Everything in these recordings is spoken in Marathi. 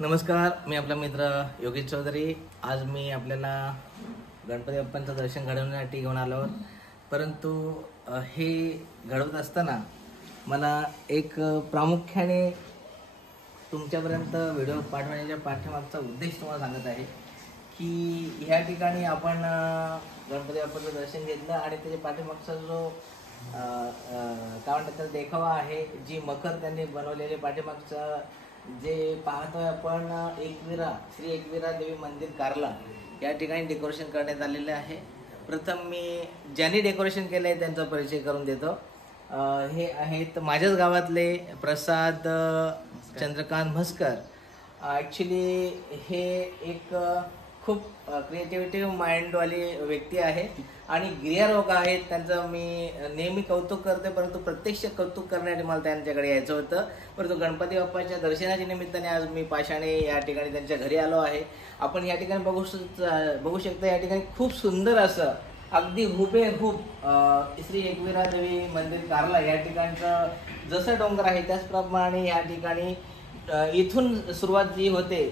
नमस्कार, मी आपला मित्र योगेश चौधरी. आज मी आपल्याला गणपती बाप्पांचं दर्शन घडवण्यासाठी घेऊन आलो. परंतु हे घडवत असताना मला एक प्रामुख्याने तुमच्यापर्यंत व्हिडिओ पाठवण्याच्या पाठीमागचा उद्देश तुम्हाला सांगत आहे की ह्या ठिकाणी आपण गणपती बाप्पाचं दर्शन घेतलं आणि त्याच्या पाठीमागचा जो काय म्हणतात त्याचा देखावा आहे, जी मखर त्यांनी बनवलेले पाठीमागचं जे पाहतोय आपण, एकविरा श्री एकविरा देवी मंदिर कारला या ठिकाणी डेकोरेशन करण्यात आलेले आहे. प्रथम मी ज्यांनी डेकोरेशन केलं आहे त्यांचा परिचय करून देतो. हे आहेत माझ्याच गावातले प्रसाद चंद्रकांत म्हस्कर. ॲक्च्युली हे एक खूप क्रिएटिव्हिटी माइंडवाली व्यक्ती आहे आणि गिर्यारोहक आहेत. त्यांचं मी नेहमी कौतुक करते, परंतु प्रत्यक्ष कौतुक करण्यासाठी मला त्यांच्याकडे यायचं होतं. परंतु गणपती बाप्पाच्या दर्शनाच्या निमित्ताने आज मी पाषाणे या ठिकाणी त्यांच्या घरी आलो आहे. आपण या ठिकाणी बघू शकता, या ठिकाणी खूप सुंदर असं अगदी हुबेहूब श्री एकविरा देवी मंदिर कारला या ठिकाणचं जसं डोंगर आहे त्याचप्रमाणे या ठिकाणी इथून सुरुवात जी होते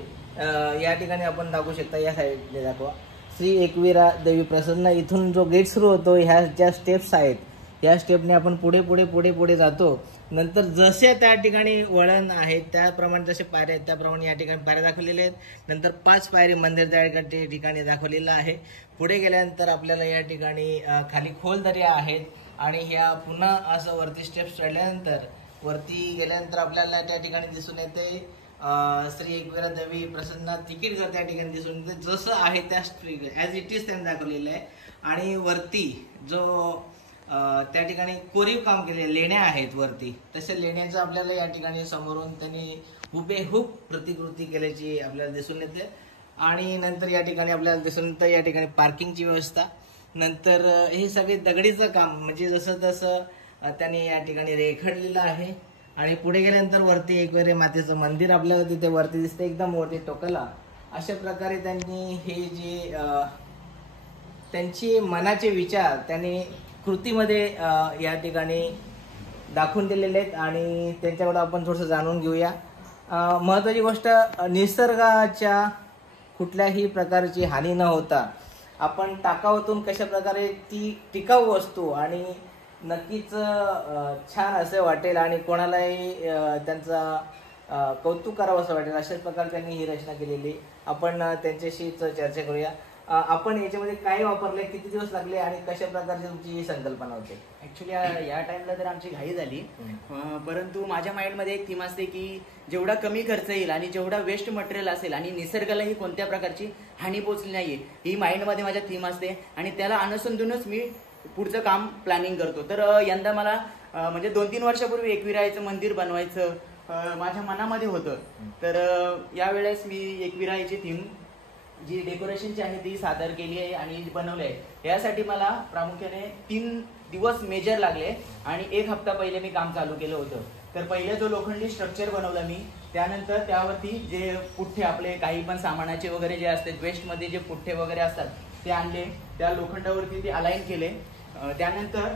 या ठिकाणी आपण दाखवू शकता. या साईडने दाखवा, श्री एकविरा देवी प्रसन्न. इथून जो गेट सुरू होतो, ह्या ज्या स्टेप्स आहेत या स्टेपने आपण पुढे पुढे पुढे पुढे जातो. नंतर जसे त्या ठिकाणी वळण आहेत त्याप्रमाणे जसे पायऱ्या आहेत त्याप्रमाणे या ठिकाणी पायऱ्या दाखवलेल्या आहेत. नंतर 5 पायरी मंदिर त्या ठिकाणी दाखवलेलं आहे. पुढे गेल्यानंतर आपल्याला या ठिकाणी खाली खोल दर्या आहेत आणि ह्या पुन्हा असं वरती स्टेप्स चढल्यानंतर वरती गेल्यानंतर आपल्याला त्या ठिकाणी दिसून येते श्री एकविरा देवी प्रसन्न तिकीट घर त्या ठिकाणी दिसून येते. जसं आहे त्या ॲज इट इज त्यांनी दाखवलेलं आहे. आणि वरती जो त्या ठिकाणी कोरीव काम केले लेण्या आहेत वरती, तशा लेण्याचं आपल्याला या ठिकाणी समोरून त्यांनी हुबेहूब प्रतिकृती केल्याची आपल्याला दिसून येते. आणि नंतर या ठिकाणी आपल्याला दिसून येतं या ठिकाणी पार्किंगची व्यवस्था. नंतर हे सगळे दगडीचं काम म्हणजे जसं तसं त्यांनी या ठिकाणी रेखाटलेलं आहे. आणि पुढे गेल्यानंतर वरती एकविरा मातेचं मंदिर आपल्याला तिथे वरती दिसते, एकदम वरती टोकाला. अशा प्रकारे त्यांनी हे जे त्यांची मनाचे विचार त्यांनी कृतीमध्ये या ठिकाणी दाखवून दिलेले आहेत आणि त्यांच्याकडून आपण थोडंसं जाणून घेऊया. महत्त्वाची गोष्ट, निसर्गाच्या कुठल्याही प्रकारची हानी न होता आपण टाकावातून कशा प्रकारे ती टिकाऊ वस्तू आणि नक्कीच छान असे वाटेल आणि कोणालाही त्यांचा कौतुक करावं असं वाटेल, अशाच प्रकारे त्यांनी ही रचना केलेली. आपण त्यांच्याशीच चर्चा करूया. आपण याच्यामध्ये काय वापरले, किती दिवस लागले आणि कशा प्रकारची तुमची ही संकल्पना होती? ऍक्च्युली या टाइमला तर आमची घाई झाली, परंतु माझ्या माइंडमध्ये एक थीम असते की जेवढा कमी खर्च येईल आणि जेवढा वेस्ट मटेरियल असेल आणि निसर्गालाही कोणत्या प्रकारची हानी पोचली नाहीये ही माइंडमध्ये माझ्या थीम असते आणि त्याला अनुसंधानच मी पुढचं काम प्लॅनिंग करतो. तर यंदा मला म्हणजे 2-3 वर्षापूर्वी एकविराचं मंदिर बनवायचं माझ्या मनामध्ये होतं. तर यावेळेस मी एकविराची थीम जी डेकोरेशनची आहे ती सादर केली आहे आणि बनवली आहे. यासाठी मला प्रामुख्याने 3 दिवस मेजर लागले आणि 1 हप्ता पहिले मी काम चालू केलं होतं. तर पहिले जो लोखंडी स्ट्रक्चर बनवला मी, त्यानंतर त्यावरती जे पुठ्ठे आपले काही पण सामानाचे वगैरे जे असतात वेस्टमध्ये जे पुठ्ठे वगैरे असतात ते आणले, त्या लोखंडावरती ते अलाइन केले. त्यानंतर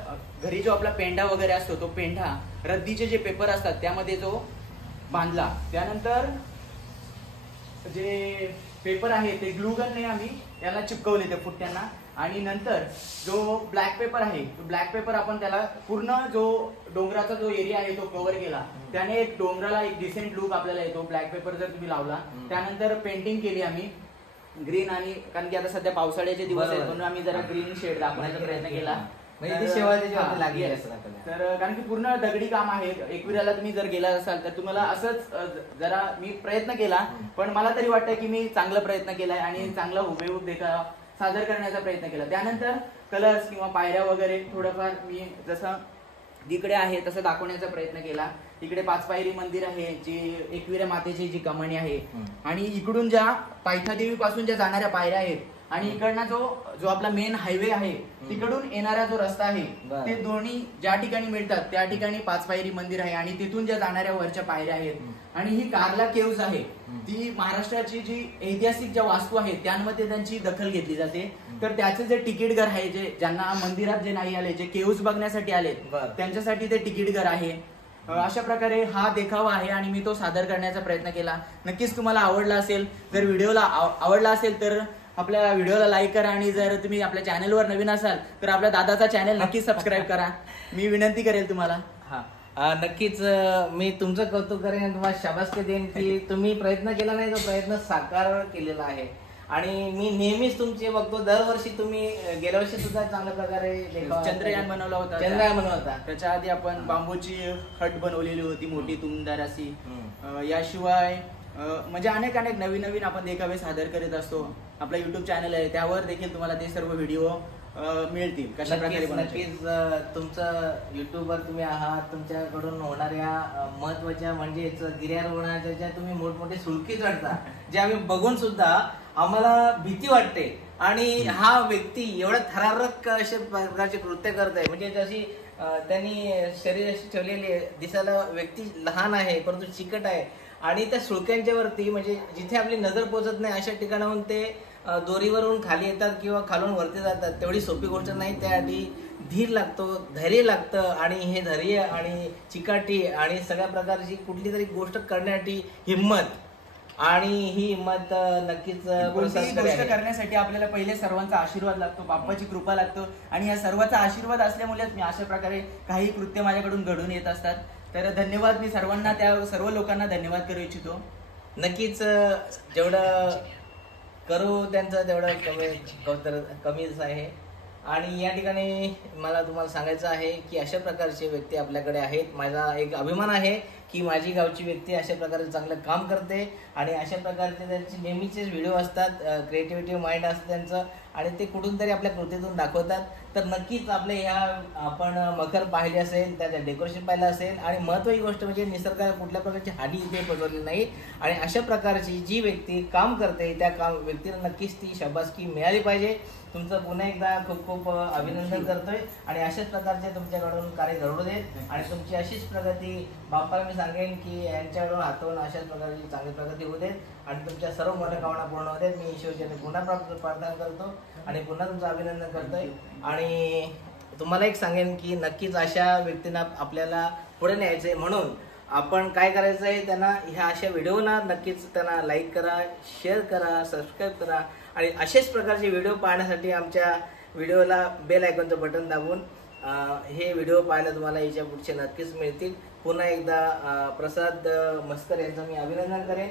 घरी जो आपला पेंढा वगैरे असतो तो पेंढा रद्दीचे जे पेपर असतात त्यामध्ये जो बांधला. त्यानंतर जे पेपर आहे ते ग्लूगनने आम्ही त्याला चिपकवले त्या पुठ्ठ्यांना. आणि नंतर जो ब्लॅक पेपर आहे तो ब्लॅक पेपर आपण त्याला पूर्ण जो डोंगराचा जो एरिया आहे तो कव्हर केला. त्याने एक डोंगराला एक डिसेंट लुक आपल्याला येतो ब्लॅक पेपर जर तुम्ही लावला. त्यानंतर पेंटिंग केली आम्ही ग्रीन, आणि कारण की आता सध्या पावसाळ्याचे दिवस आहेत म्हणून आम्ही जरा ग्रीन शेड दाखवण्याचा प्रयत्न केला. तर कारण की पूर्ण दगडी काम आहे. एकविराला तुम्ही जर गेला असाल तर तुम्हाला असंच जरा मी प्रयत्न केला, पण मला तरी वाटतं की मी चांगला प्रयत्न केलाय आणि चांगला हुबेहूब देखावा सादर करण्याचा प्रयत्न केला. त्यानंतर कलर्स किंवा पायऱ्या वगैरे थोडंफार मी जसं जिकडे आहे तसं दाखवण्याचा प्रयत्न केला. इकडे 5 पायरी मंदिर आहे, जी एकविरा मातेची जी कमानी आहे आणि इकडून ज्या पायथादेवी पासून ज्या जाणाऱ्या पायऱ्या आहेत आणि इकडनं जो आपला मेन हायवे आहे तिकडून येणारा जो रस्ता आहे ते दोन्ही ज्या ठिकाणी मिळतात त्या ठिकाणी 5 पायरी मंदिर आहे आणि तिथून ज्या जाणाऱ्या वरच्या पायऱ्या आहेत. आणि ही कारला केव्ज आहे, ती महाराष्ट्राची जी ऐतिहासिक ज्या वास्तू आहेत त्यांमध्ये त्यांची दखल घेतली जाते. तर त्याचे जे तिकीट घर आहे, जे ज्यांना मंदिरात जे नाही आले, जे केव्ज बघण्यासाठी आले त्यांच्यासाठी ते तिकीट घर आहे. अशा प्रकारे हा देखावा आहे आणि मी तो सादर करण्याचा प्रयत्न केला. नक्कीच तुम्हाला आवडला असेल. जर व्हिडिओला आवडला असेल तर आपल्या व्हिडिओला लाईक करा आणि जर तुम्ही आपल्या चॅनलवर नवीन असाल तर आपल्या दादाचा चॅनल नक्कीच सबस्क्राईब करा. मी विनंती करेल तुम्हाला. नक्कीच मी तुमचं कौतुक करेन आणि तुम्हाला शाबासकी देईन की तुम्ही प्रयत्न केला नाही, तो प्रयत्न साकार केलेला आहे. आणि मी नेहमीच तुमचे बघतो, दरवर्षी तुम्ही गेल्या वर्षी सुद्धा चांगल्या प्रकारे चंद्रयान बनवला होता. त्याच्या आधी आपण बांबूची हट बनवलेली होती मोठी तुमदार अशी. याशिवाय म्हणजे अनेक नवीन आपण देखावे सादर करीत असतो. आपला युट्यूब चॅनल आहे, त्यावर देखील तुम्हाला ते सर्व व्हिडिओ मिळतील. कशा प्रकारे नक्कीच तुमचं युट्यूबवर तुम्ही आहात. तुमच्याकडून होणाऱ्या महत्वाच्या म्हणजेच गिर्यारोहणाच्या ज्या तुम्ही मोठमोठे सुळकी चढता, जे आम्ही बघून सुद्धा आम्हाला भीती वाटते. आणि हा व्यक्ती एवढा थरारक अशा प्रकारचे कृत्य करत आहे, म्हणजे जशी त्यांनी शरीर ठेवलेली दिसायला व्यक्ती लहान आहे परंतु चिकट आहे. आणि त्या सुळक्यांच्या वरती म्हणजे जिथे आपली नजर पोहोचत नाही अशा ठिकाणाहून ते दोरीवरून खाली येतात किंवा खालून वरती जातात. तेवढी सोपी गोष्ट नाही. त्यासाठी धीर लागतो, धैर्य लागतं. आणि हे धैर्य आणि चिकाटी आणि सगळ्या प्रकारची कुठली तरी गोष्ट करण्यासाठी हिंमत, आणि ही हिंमत नक्कीच गोष्ट करण्यासाठी आपल्याला पहिले सर्वांचा आशीर्वाद लागतो, बाप्पाची कृपा लागतो. आणि या सर्वांचा आशीर्वाद असल्यामुळेच मी अशा प्रकारे काही कृत्य माझ्याकडून घडून येत असतात. तर धन्यवाद. मी सर्वांना, त्या सर्व लोकांना धन्यवाद करू इच्छितो. नक्कीच जेवढं करू त्यांचं तेवढं कमीच आहे. आणि या ठिकाणी मला तुम्हाला सांगायचं आहे की अशा प्रकारचे व्यक्ती आपल्याकडे आहेत. माझा एक अभिमान आहे की माझी गावची व्यक्ती अशा प्रकारे चांगलं काम करते. आणि अशा प्रकारचे त्यांचे नेहमीचेच व्हिडिओ असतात, क्रिएटिव्हिटी माइंड असतं त्यांचं, आणि ते कुठून तरी आपल्या कृतीतून दाखवतात. तर नक्कीच आपले ह्या आपण मखर पाहिली असेल, त्याचं डेकोरेशन पाहिलं असेल. आणि महत्त्वाची गोष्ट म्हणजे निसर्गाला कुठल्या प्रकारची हानी इथे पडवली नाही. आणि अशा प्रकारची जी व्यक्ती काम करते त्या व्यक्तीला नक्कीच ती शाबासकी मिळाली पाहिजे. तुमचं पुन्हा एकदा खूप खूप अभिनंदन करतोय. आणि अशाच प्रकारचे तुमच्याकडून कार्य घडवू देत. आणि तुमची अशीच प्रगती बाप्पाला मी सांगेन की यांच्याकडून हातवून अशाच प्रकारची चांगली प्रगती होऊ देत. आणि तुमच्या सर्व मोठ्या कामना पूर्ण होत आहेत. मी ईश्वरचरणी पुन्हा प्रार्थना करतो आणि पुन्हा तुमचं अभिनंदन करतोय. आणि तुम्हाला एक सांगेन की नक्कीच अशा व्यक्तींना आपल्याला पुढे न्यायचंय. म्हणून आपण काय करायचं आहे, त्यांना ह्या अशा व्हिडिओना नक्कीच त्यांना लाईक करा, शेअर करा, सबस्क्राईब करा. आणि असेच प्रकारचे व्हिडिओ पाहण्यासाठी आमच्या व्हिडिओला बेल आयकॉनचं बटन दाबून हे व्हिडिओ पाहायला तुम्हाला याच्या पुढचे नक्कीच मिळतील. पुन्हा एकदा प्रसाद मस्कर यांचं मी अभिनंदन करेन.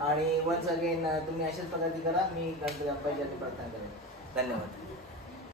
आणि वन्स अगेन तुम्ही अशाच प्रकारे करा. मी गणपती बाप्पाची प्रार्थना करेन. धन्यवाद.